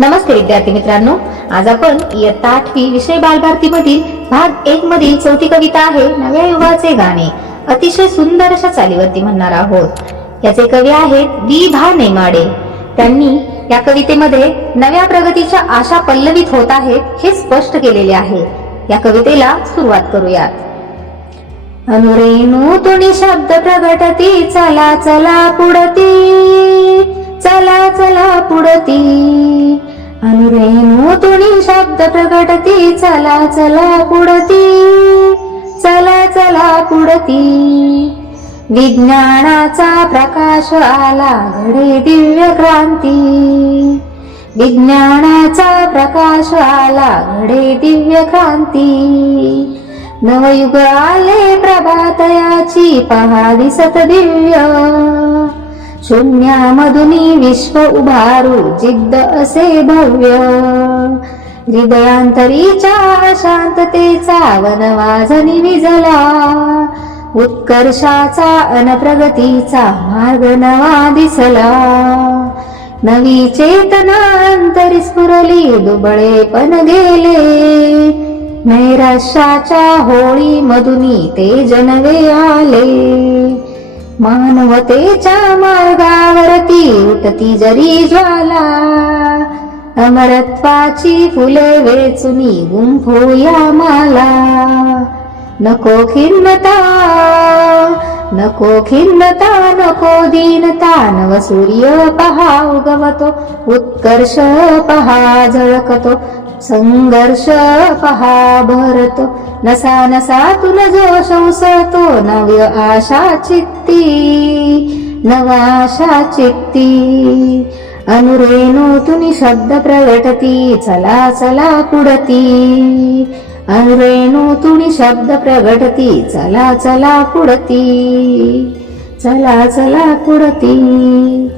नमस्ते विद्यार्थी मित्रांनो. आज आपण इयत्ता आठवी विषय बालभारती मधील भाग एक मधील चौथी कविता आहे नव्या युगाचे गाणे. अतिशय सुंदर अशा चालीवरती म्हणणार आहोत. याचे कवी आहेत वि भा नेमाडे. त्यांनी या कवितेमध्ये नव्या प्रगतीच्या आशा पल्लवित होत आहेत हे स्पष्ट केलेले आहे. या कवितेला सुरुवात करूयात. अनुरेणू तुणी शब्द प्रगटती चला चला पुढती चला चला पुढती. अनुरेणू तुणी शब्द प्रगटती चला चला पुढती चला चला पुढती. विज्ञानाचा प्रकाश आला घडे दिव्य क्रांती. विज्ञानाचा प्रकाश आला घडे दिव्य क्रांती. नवयुग आले प्रभातयाची पहा दिसत दिव्य. शून्यामधुनी विश्व उभारू जिद्द असे भव्य. हृदयांतरीच्या शांततेचा वनवाज निविजला उत्कर्षाचा अनप्रगतीचा मार्ग नवा दिसला. नवी चेतना अंतरी स्फुरली दुबळे पण गेले. नैराश्याच्या होळी मधुनी ते जनवे आले. मानवतेच्या मार्गावरती उठती जरी ज्वाला अमरत्वाची फुले वेचुनी गुंफूया माला. नको खिन्नता नको खिन्नता नको दीनता नव सूर्य पहा उगवतो उत्कर्ष पहा झळकतो संघर्ष पहा भरतो नसा नसातून जोश उसळतो नव्य आशा चित्ती नवाशा चित्ती. अनुरेणूतुनी शब्द प्रगटती चला चला कुडती अनुरेणूतुनि शब्द प्रगटती चला चला कुडती चला चला कुडती